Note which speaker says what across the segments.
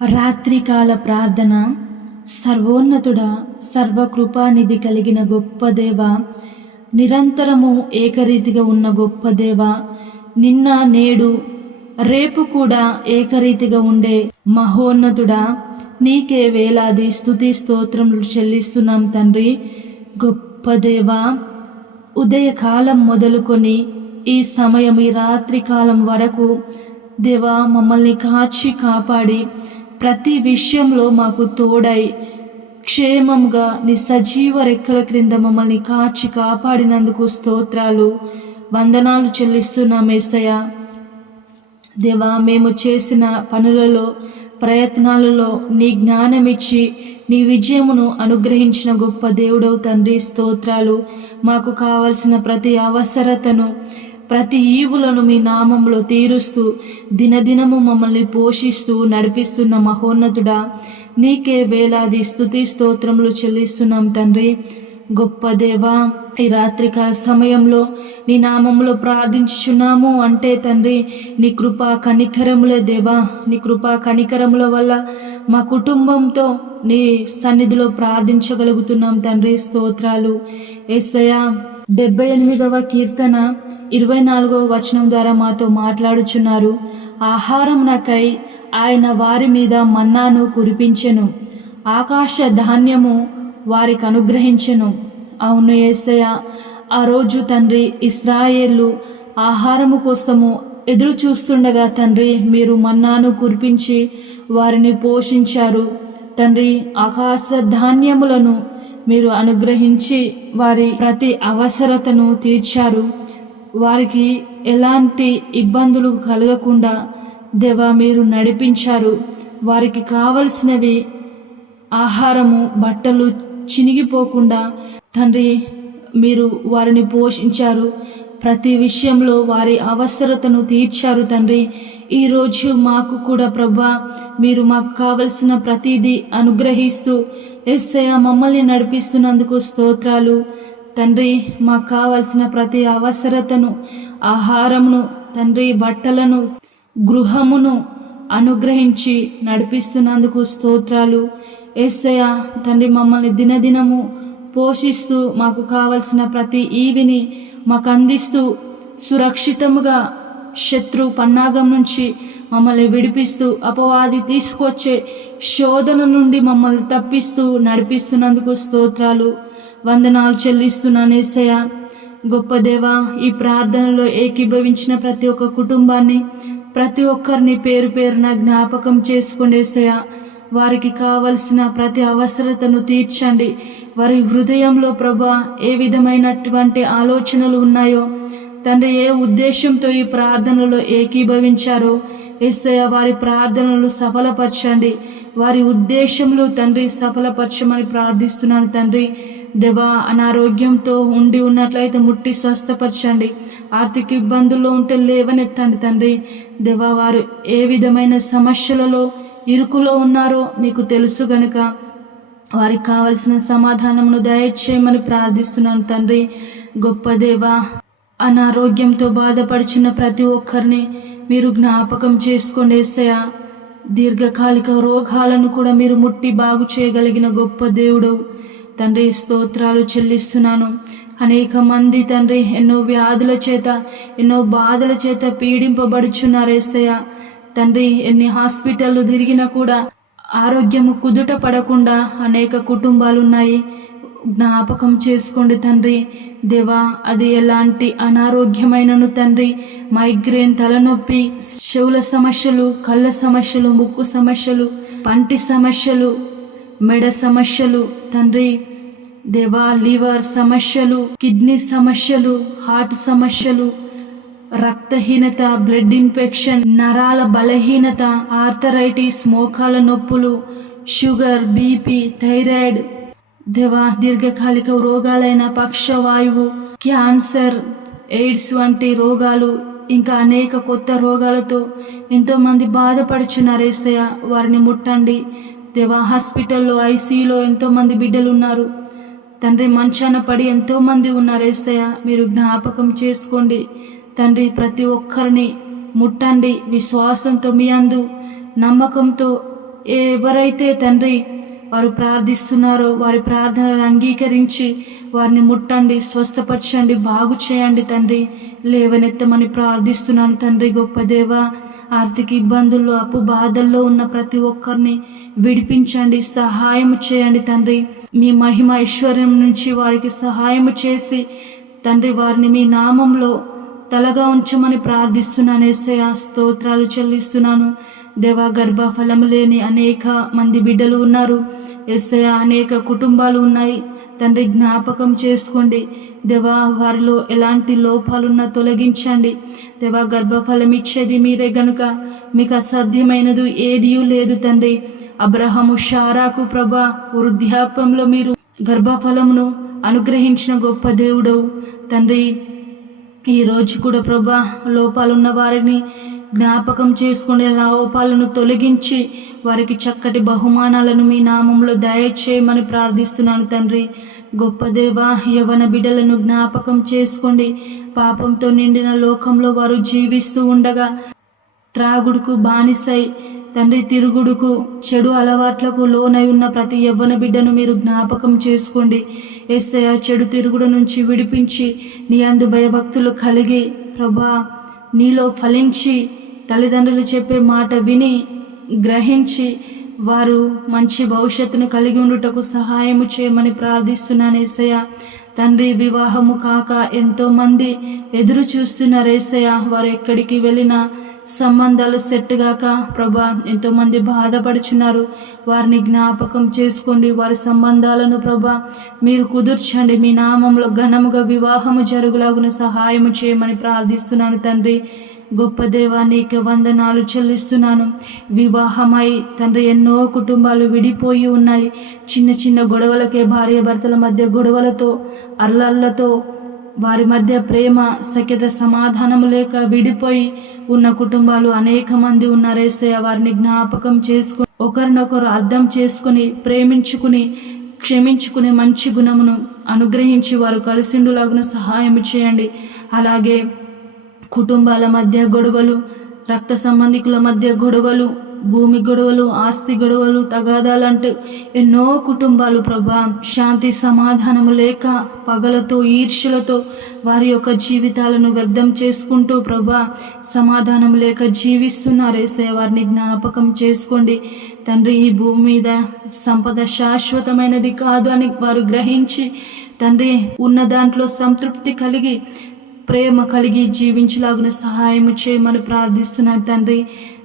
Speaker 1: రాత్రికాల ప్రార్థన సర్వోన్నతుడ సర్వకృపానిధి కలిగిన గొప్ప దేవ నిరంతరము ఏకరీతిగా ఉన్న గొప్ప దేవ నిన్న నేడు రేపు కూడా ఏకరీతిగా ఉండే మహోన్నతుడా నీకే వేలాది స్థుతి స్తోత్రములు చెల్లిస్తున్నాం తండ్రి. గొప్ప దేవ ఉదయకాలం మొదలుకొని ఈ సమయం ఈ రాత్రికాలం వరకు దేవా మమ్మల్ని కాచి కాపాడి ప్రతి విషయంలో మాకు తోడై క్షేమంగా నీ సజీవ రెక్కల క్రింద మమ్మల్ని కాచి కాపాడినందుకు స్తోత్రాలు వందనాలు చెల్లిస్తున్నాం ఏసయ్య దేవా మేము చేసిన పనులలో ప్రయత్నాలలో నీ జ్ఞానమిచ్చి నీ విజయమును అనుగ్రహించిన గొప్ప దేవుడవు తండ్రి స్తోత్రాలు. మాకు కావలసిన ప్రతి అవసరతను ప్రతి ఈవులను మీ నామంలో తీరుస్తూ దినదినము మమ్మల్ని పోషిస్తూ నడిపిస్తున్న మహోన్నతుడా నీకే వేలాది స్తుతి స్తోత్రములు చెల్లిస్తున్నాం తండ్రి. గొప్ప దేవా ఈ రాత్రికాల సమయంలో నీ నామంలో ప్రార్థించుచున్నాము అంటే తండ్రి నీ కృపా కనికరములే దేవా. నీ కృపా కనికరముల వల్ల మా కుటుంబంతో నీ సన్నిధిలో ప్రార్థించగలుగుతున్నాం తండ్రి. స్తోత్రాలు. ఏసయ్య డెబ్బై ఎనిమిదవ కీర్తన ఇరవై నాలుగవ వచనం ద్వారా మాతో మాట్లాడుచున్నారు. ఆహారం నాకై ఆయన వారి మీద మన్నాను కురిపించెను. ఆకాశ ధాన్యము వారికి అనుగ్రహించెను. అవును ఏసయ ఆ రోజు తండ్రి ఇస్రాయేళ్ళు ఆహారము కోసము ఎదురు చూస్తుండగా తండ్రి మీరు మన్నాను కురిపించి వారిని పోషించారు. తండ్రి ఆకాశ ధాన్యములను మీరు అనుగ్రహించి వారి ప్రతి అవసరతను తీర్చారు. వారికి ఎలాంటి ఇబ్బందులు కలగకుండా దేవా మీరు నడిపించారు. వారికి కావలసినవి ఆహారము బట్టలు చినిగిపోకుండా తండ్రి మీరు వారిని పోషించారు. ప్రతి విషయంలో వారి అవసరతను తీర్చారు తండ్రి. ఈరోజు మాకు కూడా ప్రభా మీరు మాకు కావలసిన ప్రతిదీ అనుగ్రహిస్తూ ఎస్ఐ మమ్మల్ని నడిపిస్తున్నందుకు స్తోత్రాలు. తండ్రి మాకు కావలసిన ప్రతి అవసరతను ఆహారమును తండ్రి బట్టలను గృహమును అనుగ్రహించి నడిపిస్తున్నందుకు స్తోత్రాలు. ఏసయ్య తండ్రి మమ్మల్ని దినదినము పోషిస్తూ మాకు కావలసిన ప్రతి ఈవిని మాకు అందిస్తూ సురక్షితముగా శత్రు పన్నాగం నుంచి మమ్మల్ని విడిపిస్తూ అపవాది తీసుకొచ్చే శోధన నుండి మమ్మల్ని తప్పిస్తూ నడిపిస్తున్నందుకు స్తోత్రాలు వందనాలు చెల్లిస్తున్నాను ఏసయ్య. గొప్ప దేవ ఈ ప్రార్థనలో ఏకీభవించిన ప్రతి ఒక్క కుటుంబాన్ని ప్రతి ఒక్కరిని పేరు పేరున జ్ఞాపకం చేసుకుండేసయ వారికి కావలసిన ప్రతి అవసరతను తీర్చండి. వారి హృదయంలో ప్రభా ఏ విధమైనటువంటి ఆలోచనలు ఉన్నాయో తండ్రి ఏ ఉద్దేశంతో ఈ ప్రార్థనలో ఏకీభవించారో ఎస్ఐ వారి ప్రార్థనలు సఫలపరచండి. వారి ఉద్దేశంలో తండ్రి సఫలపరచమని ప్రార్థిస్తున్నాను తండ్రి. దేవా అనారోగ్యంతో ఉండి ఉన్నట్లయితే ముట్టి స్వస్థపరచండి. ఆర్థిక ఇబ్బందుల్లో ఉంటే లేవనెత్తండి తండ్రి. దేవా వారు ఏ విధమైన సమస్యలలో ఇరుకులో ఉన్నారో మీకు తెలుసు గనుక వారికి కావలసిన సమాధానమును దయచేయమని ప్రార్థిస్తున్నాను తండ్రి. గొప్ప దేవా అనారోగ్యంతో బాధపడుచున్న ప్రతి ఒక్కరిని మీరు జ్ఞాపకం చేసుకోండి ఏసయ్య. దీర్ఘకాలిక రోగాలను కూడా మీరు ముట్టి బాగు చేయగలిగిన గొప్ప దేవుడు తండ్రి స్తోత్రాలు చెల్లిస్తున్నాను. అనేక మంది తండ్రి ఎన్నో వ్యాధుల చేత ఎన్నో బాధల చేత పీడింపబడుచున్నారు తండ్రి ఎన్ని హాస్పిటళ్ళు తిరిగినా కూడా ఆరోగ్యము కుదుట పడకుండా అనేక కుటుంబాలు ఉన్నాయి జ్ఞాపకం చేసుకోండి తండ్రి. దేవా అది ఎలాంటి అనారోగ్యమైనను తండ్రి? మైగ్రేన్ తలనొప్పి చెవుల సమస్యలు కళ్ళ సమస్యలు ముక్కు సమస్యలు పంటి సమస్యలు మెడ సమస్యలు తండ్రి. దేవా లివర్ సమస్యలు కిడ్నీ సమస్యలు హార్ట్ సమస్యలు రక్తహీనత బ్లడ్ ఇన్ఫెక్షన్ నరాల బలహీనత ఆర్థరైటిస్ మోకాల నొప్పులు షుగర్ బీపీ థైరాయిడ్ దేవా దీర్ఘకాలిక రోగాలైన పక్షవాయువు క్యాన్సర్ ఎయిడ్స్ వంటి రోగాలు ఇంకా అనేక కొత్త రోగాలతో ఎంతోమంది బాధపడుచున్నారు ఏసయ్య. వారిని ముట్టండి. దేవా హాస్పిటల్లో ఐసీయూలో ఎంతోమంది బిడ్డలు ఉన్నారు తండ్రి మంచాన పడి ఎంతోమంది ఉన్నారు ఏసయ్య. మీరు జ్ఞాపకం చేసుకోండి. తండ్రి ప్రతి ఒక్కరిని ముట్టండి. విశ్వాసంతో మీ అందు నమ్మకంతో ఎవరైతే తండ్రి వారు ప్రార్థిస్తున్నారో వారి ప్రార్థనలు అంగీకరించి వారిని ముట్టండి స్వస్థపరచండి బాగు చేయండి తండ్రి. లేవనెత్తమని ప్రార్థిస్తున్నాను తండ్రి గొప్ప దేవ. ఆర్థిక ఇబ్బందుల్లో అప్పు బాధల్లో ఉన్న ప్రతి ఒక్కరిని విడిపించండి సహాయం చేయండి తండ్రి. మీ మహిమ ఐశ్వర్యం నుంచి వారికి సహాయం చేసి తండ్రి వారిని మీ నామంలో తలగా ఉంచమని ప్రార్థిస్తున్నాను ఏసయ స్తోత్రాలు చెల్లిస్తున్నాను. దేవా గర్భఫలం లేని అనేక మంది బిడ్డలు ఉన్నారు. ఎస్సయ అనేక కుటుంబాలు ఉన్నాయి. తండ్రి జ్ఞాపకం చేసుకోండి. దేవా వారిలో ఎలాంటి లోపాలున్నా తొలగించండి. దేవా గర్భఫలం ఇచ్చేది మీరే గనుక. మీకు అసాధ్యమైనది ఏదీ లేదు తండ్రి. అబ్రహము షారాకు ప్రభా వృద్ధాప్యంలో మీరు గర్భఫలమును అనుగ్రహించిన గొప్ప దేవుడవు. తండ్రి ఈరోజు కూడా ప్రభా లోపాలున్న వారిని జ్ఞాపకం చేసుకునే లోపాలను తొలగించి వారికి చక్కటి బహుమానాలను మీ నామంలో దయచేయమని ప్రార్థిస్తున్నాను తండ్రి. గొప్ప దేవ యవన బిడ్డలను జ్ఞాపకం చేసుకోండి. పాపంతో నిండిన లోకంలో వారు జీవిస్తూ ఉండగా త్రాగుడుకు బానిసై తండ్రి తిరుగుడుకు చెడు అలవాట్లకు లోనై ఉన్న ప్రతి యవ్వన బిడ్డను మీరు జ్ఞాపకం చేసుకోండి. ఎస్ఐ చెడు తిరుగుడు నుంచి విడిపించి నీ అందు భయభక్తులు కలిగి ప్రభా నీలో ఫలించి తల్లిదండ్రులు చెప్పే మాట విని గ్రహించి వారు మంచి భవిష్యత్తును కలిగి ఉండుటకు సహాయము చేయమని ప్రార్థిస్తున్నాను ఏసయ్య. తండ్రి వివాహము కాక ఎంతో మంది ఎదురు చూస్తున్న రేసయ్య వారు ఎక్కడికి వెళ్ళినా సంబంధాలు సెట్ గాక ప్రభా ఎంతోమంది బాధపడుచున్నారు. వారిని జ్ఞాపకం చేసుకోండి. వారి సంబంధాలను ప్రభా మీరు కుదుర్చండి. మీ నామంలో ఘనముగా వివాహము జరుగులాగున సహాయము చేయమని ప్రార్థిస్తున్నాను తండ్రి. గొప్ప దేవా నీకు వందనాలు చెల్లిస్తున్నాను. వివాహమై తండ్రి ఎన్నో కుటుంబాలు విడిపోయి ఉన్నాయి. చిన్న చిన్న గొడవలకే భార్య భర్తల మధ్య గొడవలతో అల్లర్లతో వారి మధ్య ప్రేమ సఖ్యత సమాధానం లేక విడిపోయి ఉన్న కుటుంబాలు అనేక మంది ఉన్నారేసయ్య వారిని జ్ఞాపకం చేసుకుని ఒకరినొకరు అర్థం చేసుకుని ప్రేమించుకుని క్షమించుకునే మంచి గుణమును అనుగ్రహించి వారు కలిసిండులాగున సహాయం చేయండి. అలాగే కుటుంబాల మధ్య గొడవలు రక్త సంబంధికుల మధ్య గొడవలు భూమి గొడవలు ఆస్తి గొడవలు తగాదాలంటూ ఎన్నో కుటుంబాలు ప్రభా. శాంతి సమాధానము లేక పగలతో ఈర్ష్యలతో వారి యొక్క జీవితాలను వ్యర్థం చేసుకుంటూ ప్రభా సమాధానం లేక జీవిస్తున్నారేసే వారిని జ్ఞాపకం చేసుకోండి. తండ్రి ఈ భూమి మీద సంపద శాశ్వతమైనది కాదు అని వారు గ్రహించి తండ్రి ఉన్న దాంట్లో సంతృప్తి కలిగి ప్రేమ కలిగి జీవించలాగున సహాయం చేయమని ప్రార్థిస్తున్నాను తండ్రి.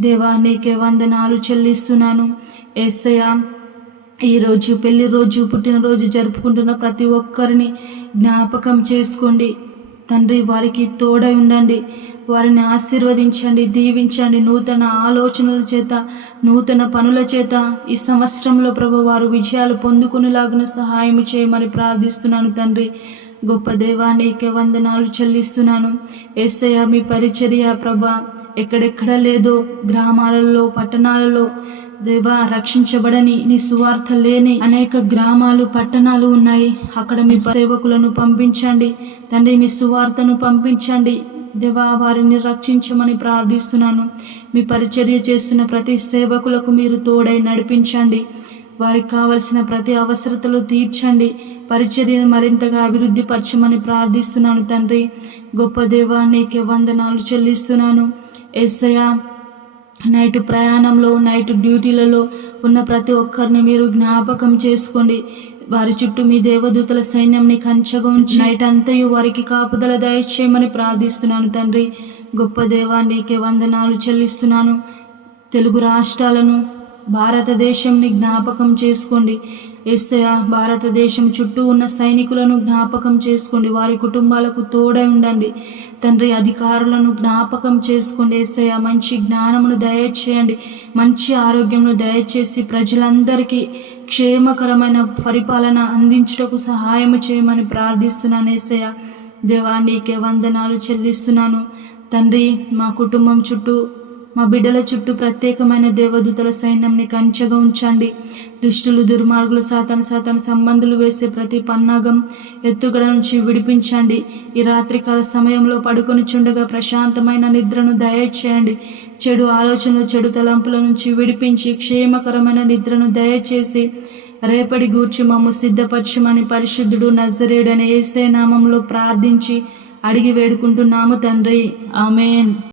Speaker 1: దేవా నీకే వందనాలు చెల్లిస్తున్నాను. ఏసయ్య ఈరోజు పెళ్ళి రోజు పుట్టినరోజు జరుపుకుంటున్న ప్రతి ఒక్కరిని జ్ఞాపకం చేసుకోండి. తండ్రి వారికి తోడై ఉండండి. వారిని ఆశీర్వదించండి దీవించండి. నూతన ఆలోచనల చేత నూతన పనుల చేత ఈ సంవత్సరంలో ప్రభు వారు విజయాలు పొందుకునేలాగున సహాయం చేయమని ప్రార్థిస్తున్నాను తండ్రి. గొప్ప దేవా నీకే వందనాలు చెల్లిస్తున్నాను. ఏసయ్య మీ పరిచర్య ప్రభా ఎక్కడెక్కడ లేదో గ్రామాలలో పట్టణాలలో దేవా రక్షించబడని నీ సువార్త లేని అనేక గ్రామాలు పట్టణాలు ఉన్నాయి. అక్కడ మీ సేవకులను పంపించండి. తండ్రి మీ సువార్తను పంపించండి. దేవా వారిని రక్షించమని ప్రార్థిస్తున్నాను. మీ పరిచర్య చేస్తున్న ప్రతి సేవకులకు మీరు తోడై నడిపించండి. వారికి కావలసిన ప్రతి అవసరతలు తీర్చండి. పరిచర్యను మరింతగా అభివృద్ధి పరచమని ప్రార్థిస్తున్నాను తండ్రి. గొప్ప దేవా నీకే వందనాలు చెల్లిస్తున్నాను. ఎస్సయా నైట్ ప్రయాణంలో నైట్ డ్యూటీలలో ఉన్న ప్రతి ఒక్కరిని మీరు జ్ఞాపకం చేసుకోండి. వారి చుట్టూ మీ దేవదూతల సైన్యంని కంచగా ఉంచి నైట్ అంతయు వారికి కాపుదల దయచేయమని ప్రార్థిస్తున్నాను తండ్రి. గొప్ప దేవా నీకే వందనాలు చెల్లిస్తున్నాను. తెలుగు రాష్ట్రాలను భారతదేశంని జ్ఞాపకం చేసుకోండి. ఎస్సయా భారతదేశం చుట్టూ ఉన్న సైనికులను జ్ఞాపకం చేసుకోండి. వారి కుటుంబాలకు తోడై ఉండండి. తండ్రి అధికారులను జ్ఞాపకం చేసుకోండి. ఎస్ఐ మంచి జ్ఞానమును దయచేయండి. మంచి ఆరోగ్యమును దయచేసి ప్రజలందరికీ క్షేమకరమైన పరిపాలన అందించుటకు సహాయం చేయమని ప్రార్థిస్తున్నాను ఏసయ్య. దేవా నీకే వందనాలు చెల్లిస్తున్నాను. తండ్రి మా కుటుంబం చుట్టూ మా బిడ్డల చుట్టూ ప్రత్యేకమైన దేవదూతల సైన్యంని కంచెగా ఉంచండి. దుష్టులు దుర్మార్గులు సాతన సాతన సంబంధులు వేసే ప్రతి పన్నాగం ఎత్తుగడ నుంచి విడిపించండి. ఈ రాత్రికాల సమయంలో పడుకొని చుండగా ప్రశాంతమైన నిద్రను దయచేయండి. చెడు ఆలోచనలు చెడు తలంపుల నుంచి విడిపించి క్షేమకరమైన నిద్రను దయచేసి రేపటి గూర్చి మమ్ము సిద్ధపరచమని పరిశుద్ధుడు నజరేడని ఏసే నామంలో ప్రార్థించి అడిగి వేడుకుంటున్నాము తండ్రి. ఆమెన్.